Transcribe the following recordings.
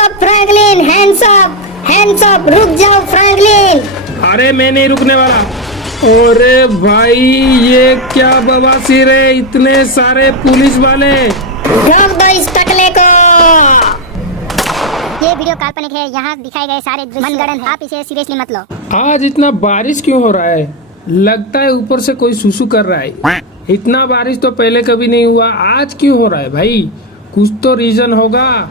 Up Franklin, hands up, रुक जाओ Franklin. अरे मैं नहीं रुकने वाला। अरे भाई ये क्या बवासीर है, इतने सारे पुलिस वाले। रोक दो इस टकले को। ये वीडियो काल्पनिक है, यहाँ दिखाए गए सारे दृश्य मनगढ़ंत है, आप इसे सीरियसली मत लो। आज इतना बारिश क्यों हो रहा है? लगता है ऊपर से कोई सुसु कर रहा है। इतना बारिश तो पहले कभी नहीं हुआ, आज क्यों हो रहा है भाई? कुछ तो रीजन होगा।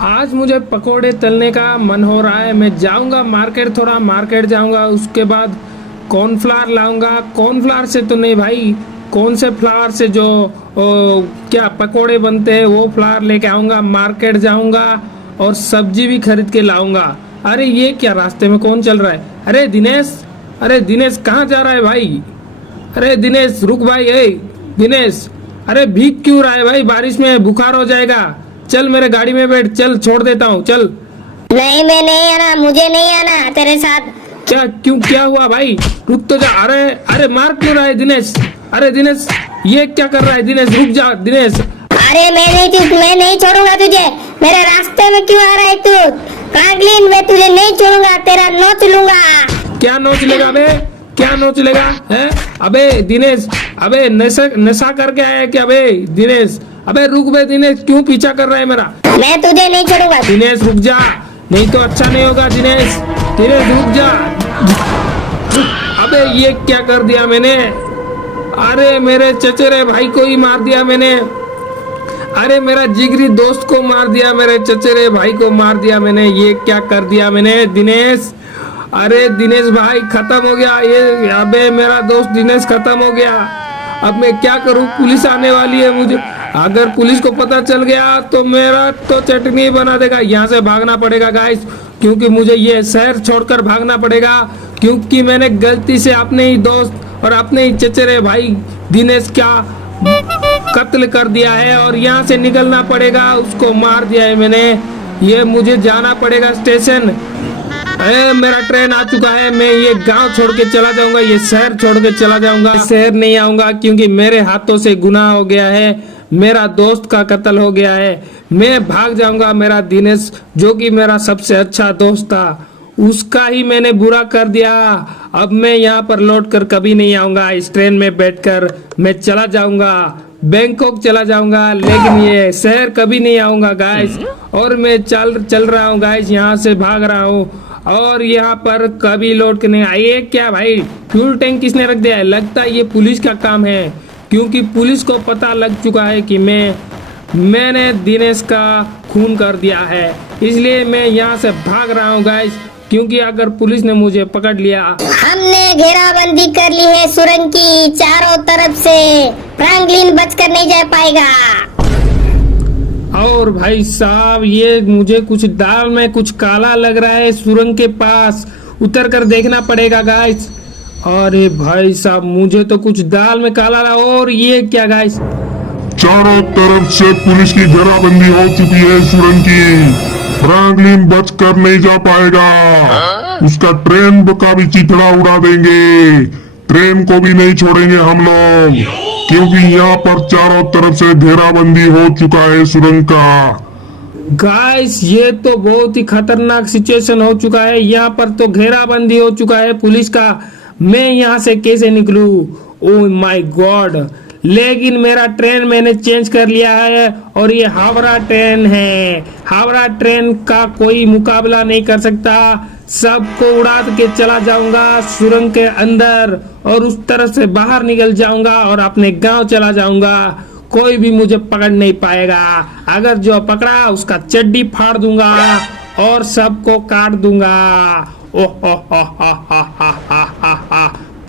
आज मुझे पकोड़े तलने का मन हो रहा है। मैं जाऊंगा मार्केट, थोड़ा मार्केट जाऊंगा, उसके बाद कॉर्नफ्लावर लाऊंगा। कॉर्नफ्लावर से तो नहीं भाई, कौन से फ्लावर से जो क्या पकोड़े बनते हैं वो फ्लावर लेके आऊंगा। मार्केट जाऊंगा और सब्जी भी खरीद के लाऊंगा। अरे ये क्या, रास्ते में कौन चल रहा है? अरे दिनेश कहाँ जा रहा है भाई? अरे दिनेश रुक भाई। दिनेश, अरे भीग क्यों रहा है भाई? बारिश में बुखार हो जाएगा। चल मेरे गाड़ी में बैठ, चल छोड़ देता हूँ, चल। नहीं, मैं नहीं आना, मुझे नहीं आना तेरे साथ। क्या हुआ भाई? रुक तो जा। अरे मार क्यों रहा है दिनेश? अरे दिनेश ये क्या कर रहा है? दिनेश रुक जा दिनेश। अरे मैं नहीं छोड़ूंगा तुझे। मेरे रास्ते में क्यों आ रहा है तू? फ्रैंकलिन, मैं तुझे नहीं छोड़ूंगा, तेरा नोच लूंगा। क्या नोच लेगा बे? क्या नोच लेगा है? अबे दिनेश, अबे नशा करके आया है क्या बे दिनेश? अबे रुक बे दिनेश, क्यों पीछा कर रहा है मेरा? मैं तुझे नहीं छोड़ूंगा। दिनेश रुक जा, नहीं तो अच्छा नहीं होगा। दिनेश रुक जा। अबे ये क्या कर दिया मैंने? अरे मेरे चचेरे भाई को ही मार दिया मैंने। अरे मेरा जिगरी दोस्त को मार दिया, मेरे चचेरे भाई को मार दिया मैंने। ये क्या कर दिया मैंने दिनेश? अरे दिनेश भाई खत्म हो गया ये। अबे मेरा दोस्त दिनेश खत्म हो गया। अब मैं क्या करूं? पुलिस आने वाली है मुझे। अगर पुलिस को पता चल गया तो मेरा तो चटनी बना देगा। यहाँ से भागना पड़ेगा गाइस, क्योंकि मुझे ये शहर छोड़कर भागना पड़ेगा, क्योंकि मैंने गलती से अपने ही दोस्त और अपने ही चचेरे भाई दिनेश का कत्ल कर दिया है और यहाँ से निकलना पड़ेगा। उसको मार दिया है मैंने। ये मुझे जाना पड़ेगा स्टेशन। मेरा ट्रेन आ चुका है। मैं ये गांव छोड़ के चला जाऊंगा, ये शहर छोड़ के चला जाऊंगा। शहर नहीं आऊंगा क्योंकि मेरे हाथों से गुनाह हो गया है। मेरा दोस्त का कत्ल हो गया है। मैं भाग जाऊंगा। मेरा दिनेश जो कि मेरा सबसे अच्छा दोस्त था, उसका ही मैंने बुरा कर दिया। अब मैं यहाँ पर लौट कर कभी नहीं आऊंगा। इस ट्रेन में बैठकर मैं चला जाऊंगा, बैंकॉक चला जाऊंगा, लेकिन ये शहर कभी नहीं आऊंगा गाइस। और मैं चल रहा हूँ गाइस, यहाँ से भाग रहा हूँ और यहाँ पर कभी लौट के नहीं आए। क्या भाई, फ्यूल टैंक किसने रख दिया है? लगता है ये पुलिस का काम है, क्योंकि पुलिस को पता लग चुका है कि मैंने दिनेश का खून कर दिया है। इसलिए मैं यहाँ से भाग रहा हूँ गाइस, क्योंकि अगर पुलिस ने मुझे पकड़ लिया। हमने घेराबंदी कर ली है सुरंग की चारों तरफ से। फ्रैंकलिन बचकर नहीं जा पाएगा। और भाई साहब ये मुझे कुछ दाल में कुछ काला लग रहा है। सुरंग के पास उतर कर देखना पड़ेगा गाइस। अरे भाई साहब मुझे तो कुछ दाल में काला लगा। और ये क्या गाइस? चारों तरफ से पुलिस की घेराबंदी हो चुकी है सुरंग की। फ्रैंकलिन बचकर नहीं जा पाएगा। उसका ट्रेन का भी चिथड़ा उड़ा देंगे। ट्रेन को भी नहीं छोड़ेंगे हम लोग, क्योंकि यहाँ पर चारों तरफ से घेराबंदी हो चुका है सुरंग का। गाइस ये तो बहुत ही खतरनाक सिचुएशन हो चुका है। यहाँ पर तो घेराबंदी हो चुका है पुलिस का। मैं यहाँ से कैसे निकलूं? Oh my God. लेकिन मेरा ट्रेन मैंने चेंज कर लिया है और ये हावड़ा ट्रेन है। हावड़ा ट्रेन का कोई मुकाबला नहीं कर सकता। सबको उड़ा के चला जाऊंगा सुरंग के अंदर और उस तरफ से बाहर निकल जाऊंगा और अपने गांव चला जाऊंगा। कोई भी मुझे पकड़ नहीं पाएगा। अगर जो पकड़ा उसका चड्डी फाड़ दूंगा और सबको काट दूंगा। ओह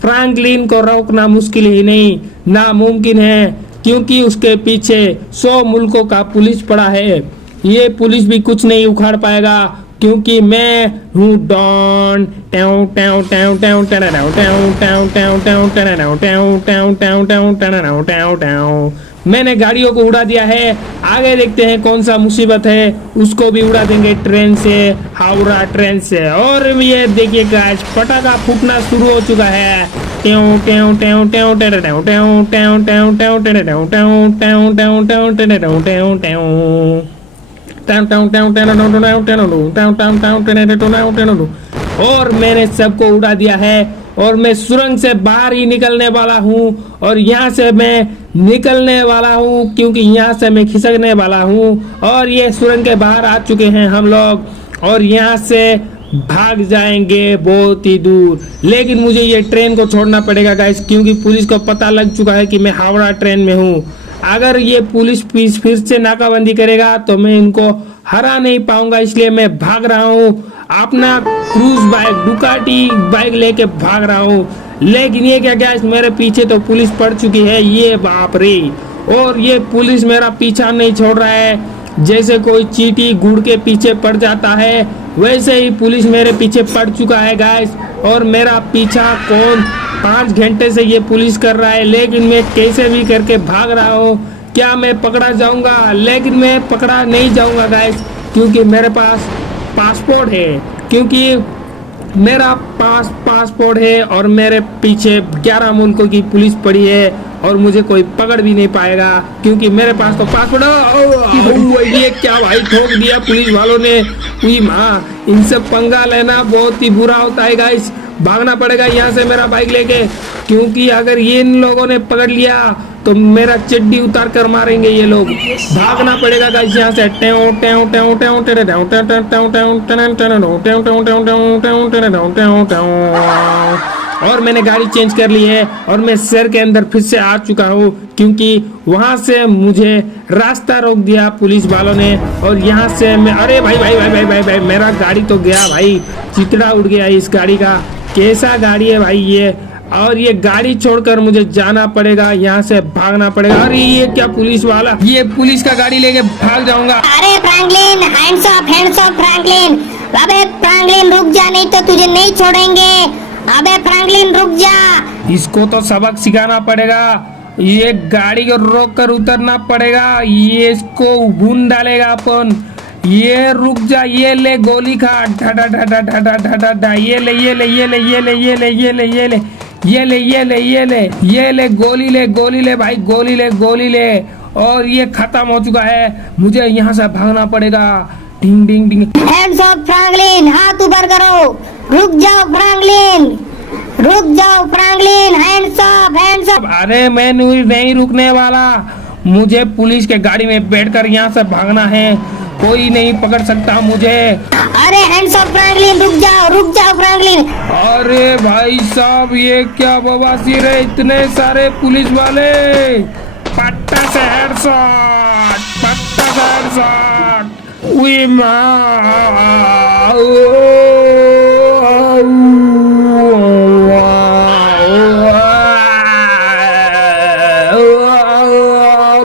फ्रैंकलिन को रोकना मुश्किल ही नहीं, नामुमकिन है, क्योंकि उसके पीछे 100 मुल्कों का पुलिस पड़ा है। ये पुलिस भी कुछ नहीं उखाड़ पाएगा, क्योंकि मैं हूँ डॉन। मैंने गाड़ियों को उड़ा दिया है। आगे देखते हैं कौन सा मुसीबत है, उसको भी उड़ा देंगे ट्रेन से, हावड़ा ट्रेन से। और ये देखिए गाइस पटाखा फूटना शुरू हो चुका है। और मैंने सबको उड़ा दिया है और मैं सुरंग से बाहर ही निकलने वाला हूँ और यहाँ से मैं निकलने वाला हूँ क्योंकि यहाँ से मैं खिसकने वाला हूँ और ये सुरंग के बाहर आ चुके हैं हम लोग और यहाँ से भाग जाएंगे बहुत ही दूर। लेकिन मुझे ये ट्रेन को छोड़ना पड़ेगा गाइस क्योंकि पुलिस को पता लग चुका है कि मैं हावड़ा ट्रेन में हूँ। अगर ये पुलिस फिर से नाकाबंदी करेगा तो मैं इनको हरा नहीं पाऊंगा, इसलिए मैं भाग रहा हूँ अपना क्रूज बाइक डुकाटी बाइक लेके भाग रहा हूँ। लेकिन ये क्या गाइस मेरे पीछे तो पुलिस पड़ चुकी है, ये बाप रे। और ये पुलिस मेरा पीछा नहीं छोड़ रहा है, जैसे कोई चींटी गुड़ के पीछे पड़ जाता है वैसे ही पुलिस मेरे पीछे पड़ चुका है गाइस। और मेरा पीछा कौन 5 घंटे से ये पुलिस कर रहा है, लेकिन मैं कैसे भी करके भाग रहा हूँ। क्या मैं पकड़ा जाऊंगा? लेकिन मैं पकड़ा नहीं जाऊंगा गाइस क्योंकि मेरे पास पासपोर्ट है, क्योंकि मेरा पास पासपोर्ट है और मेरे पीछे 11 मुल्कों की पुलिस पड़ी है और मुझे कोई पकड़ भी नहीं पाएगा क्योंकि मेरे पास तो पासपोर्ट है। ये क्या भाई ठोक दिया पुलिस वालों ने। हुई माँ, इनसे पंगा लेना बहुत ही बुरा होता है गाइस। भागना पड़ेगा यहाँ से मेरा बाइक लेके क्योंकि अगर ये इन लोगों ने पकड़ लिया तो मेरा चड्डी उतार कर मारेंगे ये लोग। भागना पड़ेगा गाइस यहाँ से। और मैंने गाड़ी चेंज कर ली है और मैं शहर के अंदर फिर से आ चुका हूँ क्योंकि वहां से मुझे रास्ता रोक दिया पुलिस वालों ने। और यहाँ से मैं अरे भाई भाई भाई भाई भाई भाई मेरा गाड़ी तो गया भाई, चितड़ा उड़ गया इस गाड़ी का। कैसा गाड़ी है भाई ये। और ये गाड़ी छोड़कर मुझे जाना पड़ेगा, यहाँ से भागना पड़ेगा। अरे ये क्या पुलिस वाला, ये पुलिस का गाड़ी लेके भाग जाऊंगा। अरे फ्रैंकलिन, हैंड्स अप फ्रैंकलिन। अबे फ्रैंकलिन रुक जा, नहीं तो तुझे नहीं छोड़ेंगे। अबे फ्रैंकलिन रुक जा। इसको तो सबक सिखाना पड़ेगा, ये गाड़ी को रोक कर उतरना पड़ेगा, ये इसको भून डालेगा अपन। ये रुक जा, ये ले गोली खा, ढा ढा ढा ढा ढा ढा ढा ढा। ये ले ये ले ये ले ये ले ये ले ये ले ये ले ये ले ये ले ये ले ये ले गोली ले भाई, गोली ले। और ये खत्म हो चुका है, मुझे यहाँ से भागना पड़ेगा। डिंग डिंग डिंग। हैंड्स अप फ्रैंकलिन, हाथ ऊपर करो। रुक जाओ फ्रैंकलिन, हैंड्स अप। अरे मैं नहीं रुकने वाला, मुझे पुलिस के गाड़ी में बैठकर यहाँ से भागना है, कोई नहीं पकड़ सकता मुझे। अरे हैंड्स अप फ्रैंकलिन, रुक जाओ फ्रैंकलिन। अरे भाई साहब ये क्या बवासीर है, इतने सारे पुलिस वाले। पट्टा से हेडशॉट। उई माँ।